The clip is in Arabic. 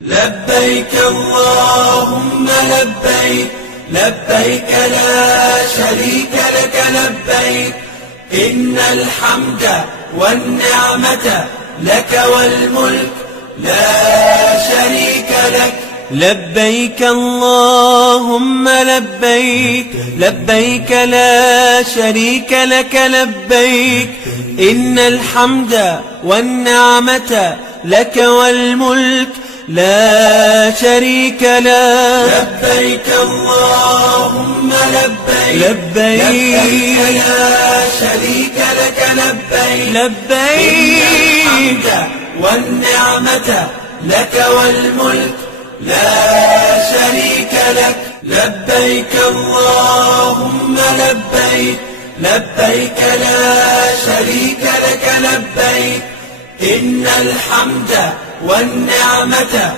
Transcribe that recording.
لبيك اللهم لبيك لبيك لا شريك لك لبيك إن الحمد والنعمة لك والملك لا شريك لك. لبيك اللهم لبيك لبيك لا شريك لك لبيك إن الحمد والنعمة لك والملك لا شريك لك. لبيك اللهم لبيك لبيك لا شريك لك لبيك لبيك والنعمة لك والملك لا شريك لك. لبيك اللهم لبيك لبيك لا شريك لك لبيك إن الحمد والنعمة